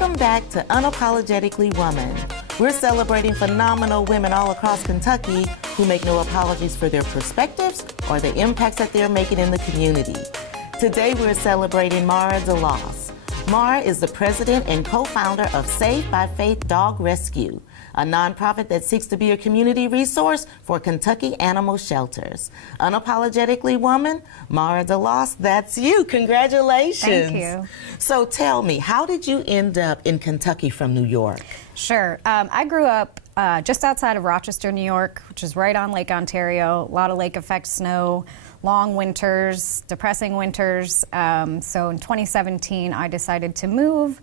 Welcome back to Unapologetically Woman. We're celebrating phenomenal women all across Kentucky who make no apologies for their perspectives or the impacts that they're making in the community. Today we're celebrating Mara DeLaus. Mara is the president and co-founder of Saved by Faith Dog Rescue, a nonprofit that seeks to be a community resource for Kentucky animal shelters. Unapologetically Woman, Mara DeLaus, that's you. Congratulations. Thank you. So tell me, how did you end up in Kentucky from New York? Sure. I grew up just outside of Rochester, New York, which is right on Lake Ontario. A lot of lake effect snow, long winters, depressing winters. So in 2017, I decided to move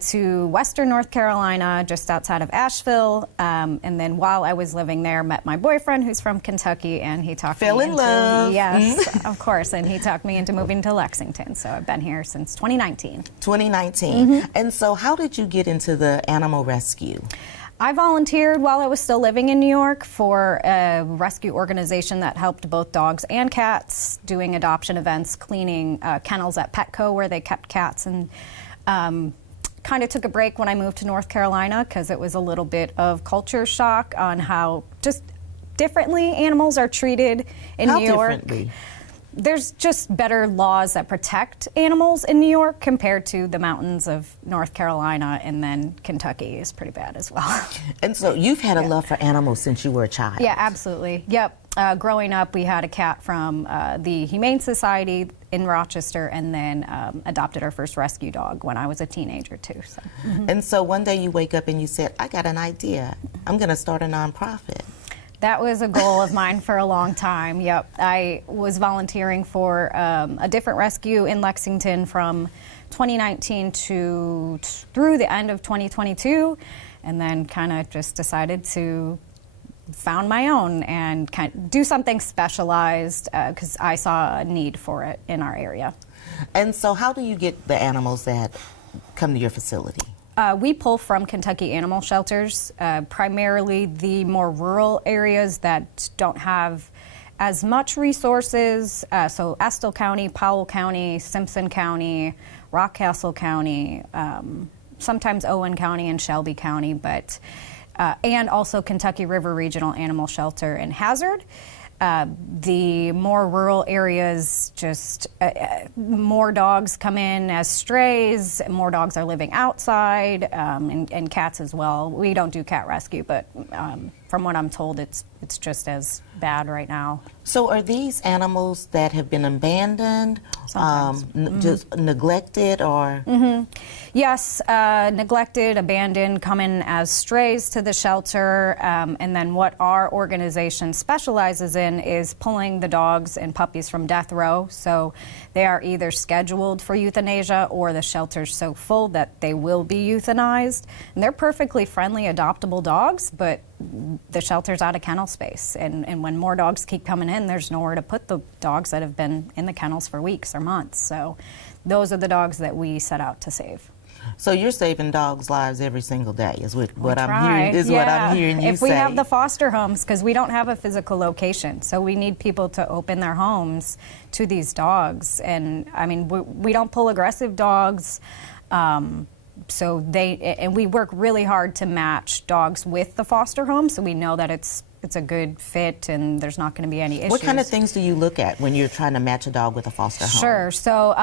to Western North Carolina, just outside of Asheville. And then while I was living there, met my boyfriend who's from Kentucky, and he talked me into... Fell in love. Yes, of course. And he talked me into moving to Lexington. So I've been here since 2019. 2019. Mm-hmm. And so how did you get into the animal rescue? I volunteered while I was still living in New York for a rescue organization that helped both dogs and cats, doing adoption events, cleaning kennels at Petco where they kept cats, and kind of took a break when I moved to North Carolina because it was a little bit of culture shock on how just differently animals are treated in New York. How differently? There's just better laws that protect animals in New York compared to the mountains of North Carolina, and then Kentucky is pretty bad as well. And so you've had a love for animals since you were a child. Yeah, absolutely. Yep. Growing up, we had a cat from the Humane Society in Rochester, and then adopted our first rescue dog when I was a teenager too. So. Mm-hmm. And so one day you wake up and you said, I got an idea. I'm going to start a nonprofit. That was a goal of mine for a long time. Yep. I was volunteering for a different rescue in Lexington from 2019 through the end of 2022, and then kind of just decided to found my own and kind of do something specialized because I saw a need for it in our area. And so how do you get the animals that come to your facility? We pull from Kentucky animal shelters, primarily the more rural areas that don't have as much resources. So Estill County, Powell County, Simpson County, Rockcastle County, sometimes Owen County and Shelby County, but and also Kentucky River Regional Animal Shelter in Hazard. The more rural areas, just more dogs come in as strays, more dogs are living outside, and cats as well. We don't do cat rescue, but from what I'm told, it's just as bad right now. So are these animals that have been abandoned, just neglected, or? Mm-hmm. Yes, neglected, abandoned, come in as strays to the shelter, and then what our organization specializes in is pulling the dogs and puppies from death row. So they are either scheduled for euthanasia or the shelter's so full that they will be euthanized. And they're perfectly friendly, adoptable dogs, but the shelter's out of kennel space. And when more dogs keep coming in, there's nowhere to put the dogs that have been in the kennels for weeks or months. So those are the dogs that we set out to save. So you're saving dogs' lives every single day, is what I'm hearing. Is what I'm hearing you say. If we have the foster homes, because we don't have a physical location, so we need people to open their homes to these dogs. And I mean, we don't pull aggressive dogs. So we work really hard to match dogs with the foster home, so we know that it's a good fit and there's not going to be any issues. What kind of things do you look at when you're trying to match a dog with a foster home? Sure. So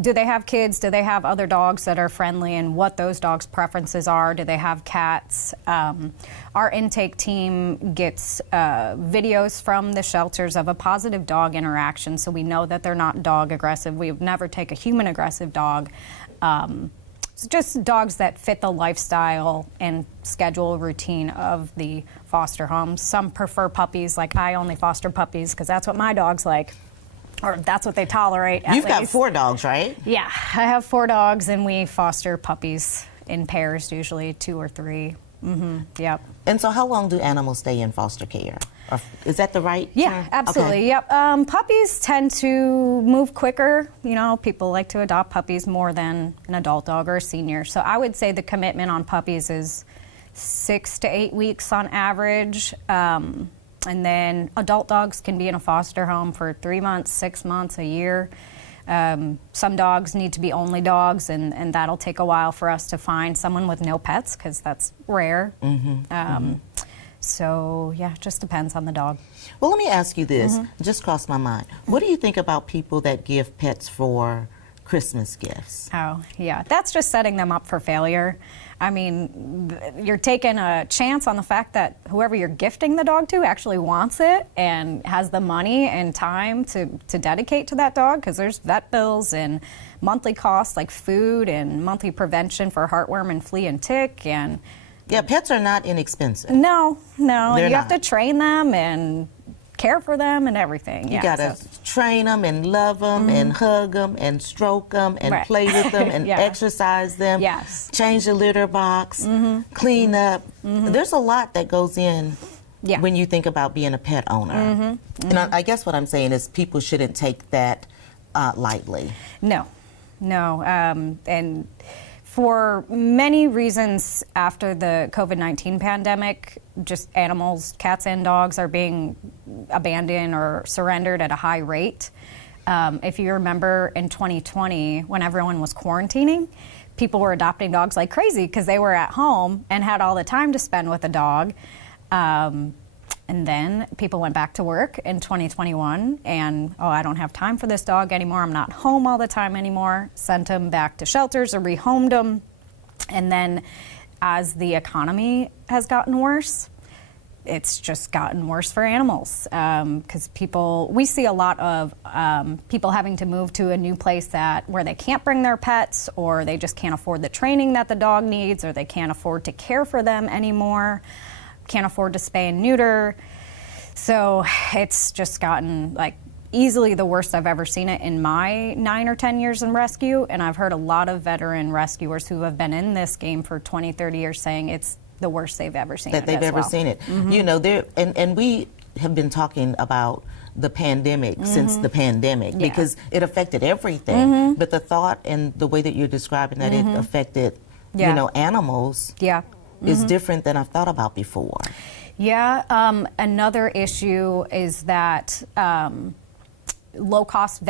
do they have kids? Do they have other dogs that are friendly, and what those dogs' preferences are? Do they have cats? Our intake team gets videos from the shelters of a positive dog interaction, so we know that they're not dog aggressive. We would never take a human aggressive dog. Just dogs that fit the lifestyle and schedule routine of the foster homes. Some prefer puppies, like I only foster puppies because that's what my dog's like, or that's what they tolerate. You've got 4 dogs, right? Yeah, I have 4 dogs, and we foster puppies in pairs, usually 2 or 3. Mm-hmm. Yep. And so how long do animals stay in foster care? Or is that the right Yeah, term? absolutely. Okay. Yep. Puppies tend to move quicker. You know, people like to adopt puppies more than an adult dog or a senior. So I would say the commitment on puppies is 6 to 8 weeks on average. And then adult dogs can be in a foster home for 3 months, 6 months, a year. Some dogs need to be only dogs, and that'll take a while for us to find someone with no pets, because that's rare. So yeah, it just depends on the dog. Well, let me ask you this. It just crossed my mind. What do you think about people that give pets for Christmas gifts? Oh, yeah, that's just setting them up for failure. I mean, you're taking a chance on the fact that whoever you're gifting the dog to actually wants it and has the money and time to dedicate to that dog, because there's vet bills and monthly costs like food and monthly prevention for heartworm and flea and tick. And yeah, pets are not inexpensive. No, and you have not. to train them and care for them and everything. You gotta train them and love them and hug them and stroke them and play with them and exercise them. Yes. Change the litter box, clean up. There's a lot that goes in when you think about being a pet owner. And I guess what I'm saying is people shouldn't take that lightly. No. And for many reasons after the COVID-19 pandemic, just animals, cats and dogs, are being abandoned or surrendered at a high rate. If you remember in 2020, when everyone was quarantining, people were adopting dogs like crazy because they were at home and had all the time to spend with a dog. And then people went back to work in 2021 and, I don't have time for this dog anymore. I'm not home all the time anymore. Sent them back to shelters or rehomed them. And then as the economy has gotten worse, it's just gotten worse for animals. Because we see a lot of people having to move to a new place where they can't bring their pets, or they just can't afford the training that the dog needs, or they can't afford to care for them anymore. Can't afford to spay and neuter. So it's just gotten like easily the worst I've ever seen it in my 9 or 10 years in rescue. And I've heard a lot of veteran rescuers who have been in this game for 20, 30 years saying it's the worst they've ever seen that they've ever seen it. You know, and we have been talking about the pandemic since the pandemic because it affected everything. But the thought and the way that you're describing that it affected, you know, animals. Is different than I've thought about before. Another issue is that low-cost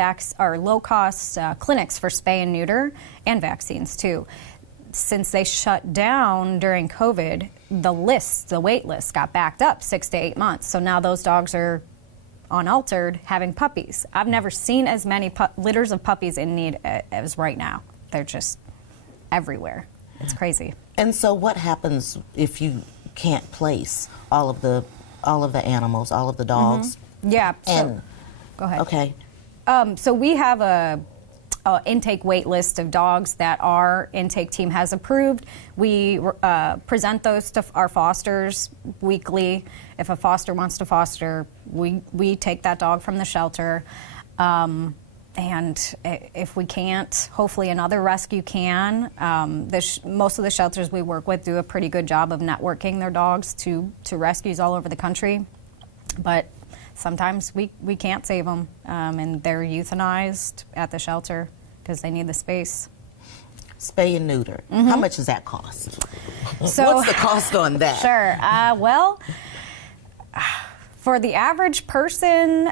clinics for spay and neuter and vaccines too. Since they shut down during COVID, the wait list got backed up 6 to 8 months. So now those dogs are unaltered having puppies. I've never seen as many litters of puppies in need as right now. They're just everywhere. It's crazy. And so what happens if you can't place all of the animals, all of the dogs? Yeah. Go ahead. Okay. So we have a intake wait list of dogs that our intake team has approved. We present those to our fosters weekly. If a foster wants to foster, we take that dog from the shelter. And if we can't, hopefully another rescue can. Most of the shelters we work with do a pretty good job of networking their dogs to rescues all over the country. But sometimes we can't save them, and they're euthanized at the shelter because they need the space. Spay and neuter. How much does that cost? So, what's the cost on that? Sure. For the average person,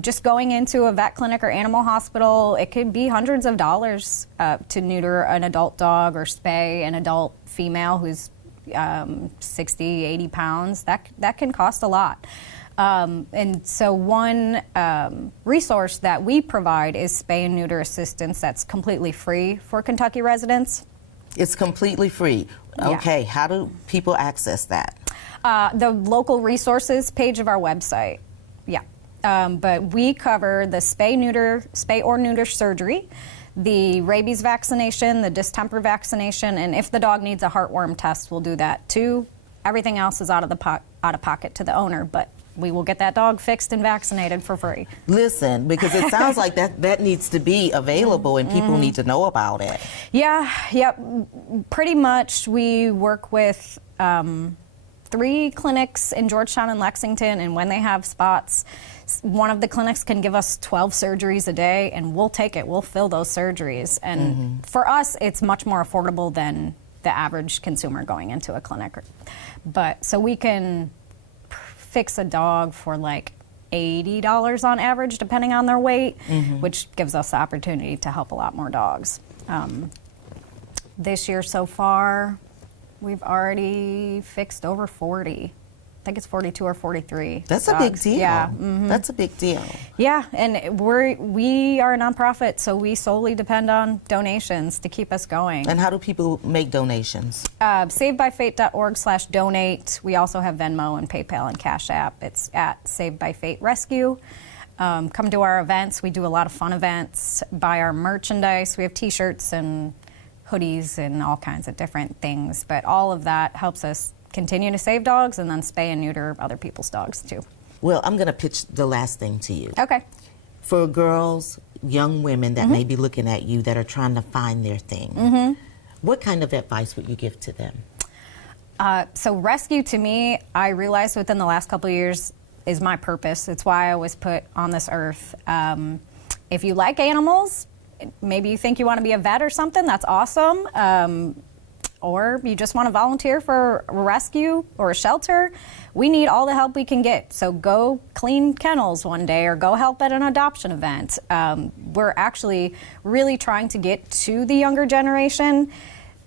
just going into a vet clinic or animal hospital, it could be hundreds of dollars to neuter an adult dog or spay an adult female who's 60, 80 pounds. That can cost a lot. And so one resource that we provide is spay and neuter assistance that's completely free for Kentucky residents. It's completely free. Okay, how do people access that? The local resources page of our website. But we cover the spay or neuter surgery, the rabies vaccination, the distemper vaccination, and if the dog needs a heartworm test, we'll do that too. Everything else is out of pocket to the owner, but we will get that dog fixed and vaccinated for free. Listen, because it sounds like that needs to be available and people need to know about it. Pretty much we work with 3 clinics in Georgetown and Lexington, and when they have spots, one of the clinics can give us 12 surgeries a day, and we'll take it. We'll fill those surgeries. And for us, it's much more affordable than the average consumer going into a clinic. But so we can fix a dog for like $80 on average, depending on their weight, which gives us the opportunity to help a lot more dogs. This year so far, we've already fixed over 40. I think it's 42 or 43. That's dogs. a big deal. Yeah. That's a big deal. Yeah, and we are a nonprofit, so we solely depend on donations to keep us going. And how do people make donations? SaveByFate.org/donate. We also have Venmo and PayPal and Cash App. It's at Save by Fate Rescue. Come to our events. We do a lot of fun events. Buy our merchandise. We have T-shirts and hoodies and all kinds of different things. But all of that helps us continue to save dogs and then spay and neuter other people's dogs too. Well, I'm going to pitch the last thing to you. Okay. For girls, young women that may be looking at you that are trying to find their thing, what kind of advice would you give to them? So rescue, to me, I realized within the last couple of years, is my purpose. It's why I was put on this earth. If you like animals, maybe you think you want to be a vet or something, that's awesome. Or you just want to volunteer for a rescue or a shelter, we need all the help we can get. So go clean kennels one day or go help at an adoption event. We're actually really trying to get to the younger generation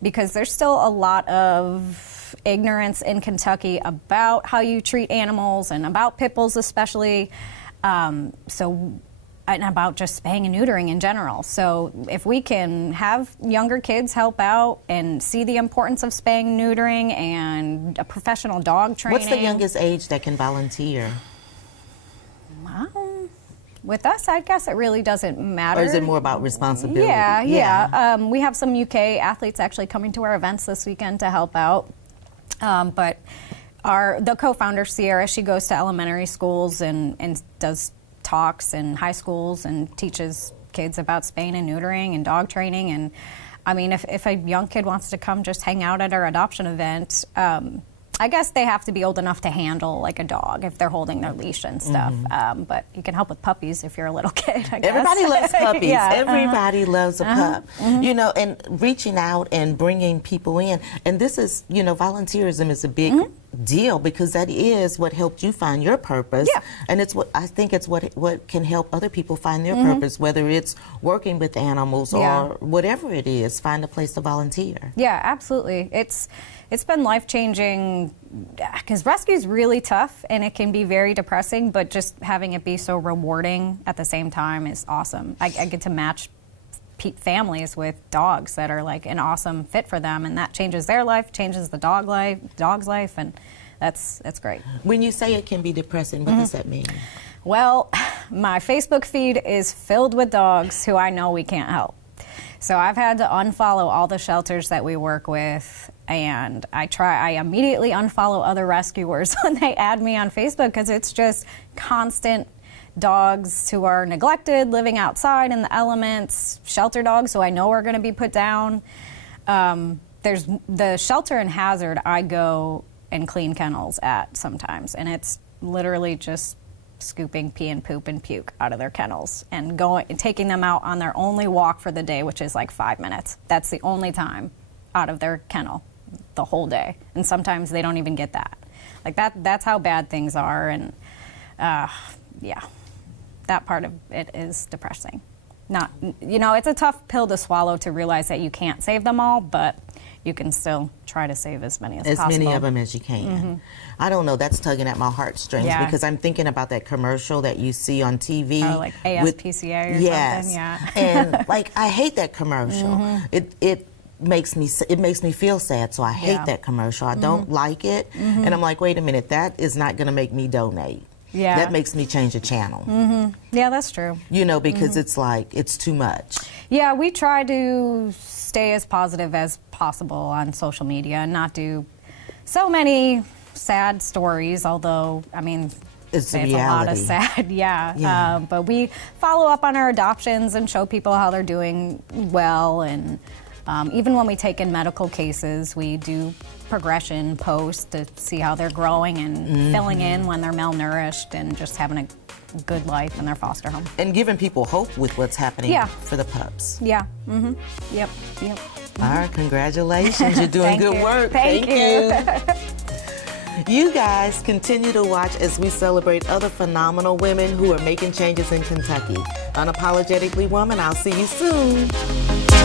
because there's still a lot of ignorance in Kentucky about how you treat animals and about pit bulls especially. And about just spaying and neutering in general. So if we can have younger kids help out and see the importance of spaying and neutering and a professional dog training. What's the youngest age that can volunteer? With us, I guess it really doesn't matter. Or is it more about responsibility? Yeah. We have some UK athletes actually coming to our events this weekend to help out. But the co-founder, Sierra, she goes to elementary schools and does talks in high schools and teaches kids about spaying and neutering and dog training. And I mean, if a young kid wants to come just hang out at our adoption event, I guess they have to be old enough to handle like a dog if they're holding their leash and stuff. But you can help with puppies if you're a little kid, I guess. Everybody loves puppies. Yeah. Everybody loves a pup. You know, and reaching out and bringing people in. And this is, you know, volunteerism is a big deal because that is what helped you find your purpose. Yeah. And it's what I think it's what can help other people find their purpose, whether it's working with animals or whatever it is, find a place to volunteer. Yeah, absolutely. It's been life-changing because rescue is really tough and it can be very depressing, but just having it be so rewarding at the same time is awesome. I get to match families with dogs that are like an awesome fit for them, and that changes their life, changes the dog's life, and that's great. When you say it can be depressing, what does that mean? Well, my Facebook feed is filled with dogs who I know we can't help. So I've had to unfollow all the shelters that we work with, and I immediately unfollow other rescuers when they add me on Facebook because it's just constant dogs who are neglected, living outside in the elements, shelter dogs who I know are going to be put down. There's the shelter in Hazard I go and clean kennels at sometimes, and it's literally just scooping pee and poop and puke out of their kennels and taking them out on their only walk for the day, which is like 5 minutes. That's the only time out of their kennel the whole day, and sometimes they don't even get that. Like that's how bad things are, and yeah, that part of it is depressing. It's a tough pill to swallow to realize that you can't save them all, but you can still try to save as many as possible. As many of them as you can. I don't know, that's tugging at my heartstrings because I'm thinking about that commercial that you see on TV. Oh, like ASPCA or something? Yeah. And like, I hate that commercial. It makes me feel sad, so I hate that commercial. I don't like it, and I'm like, wait a minute, that is not going to make me donate. Yeah. That makes me change a channel. Yeah, that's true. You know, because it's like, it's too much. Yeah, we try to stay as positive as possible on social media and not do so many sad stories, although, I mean, it's a lot of sad, but we follow up on our adoptions and show people how they're doing well, and even when we take in medical cases, we do progression posts to see how they're growing and filling in when they're malnourished and just having a good life in their foster home. And giving people hope with what's happening for the pups. Yeah. Yep. All right, congratulations. You're doing good work. Thank you. You guys continue to watch as we celebrate other phenomenal women who are making changes in Kentucky. Unapologetically Woman, I'll see you soon.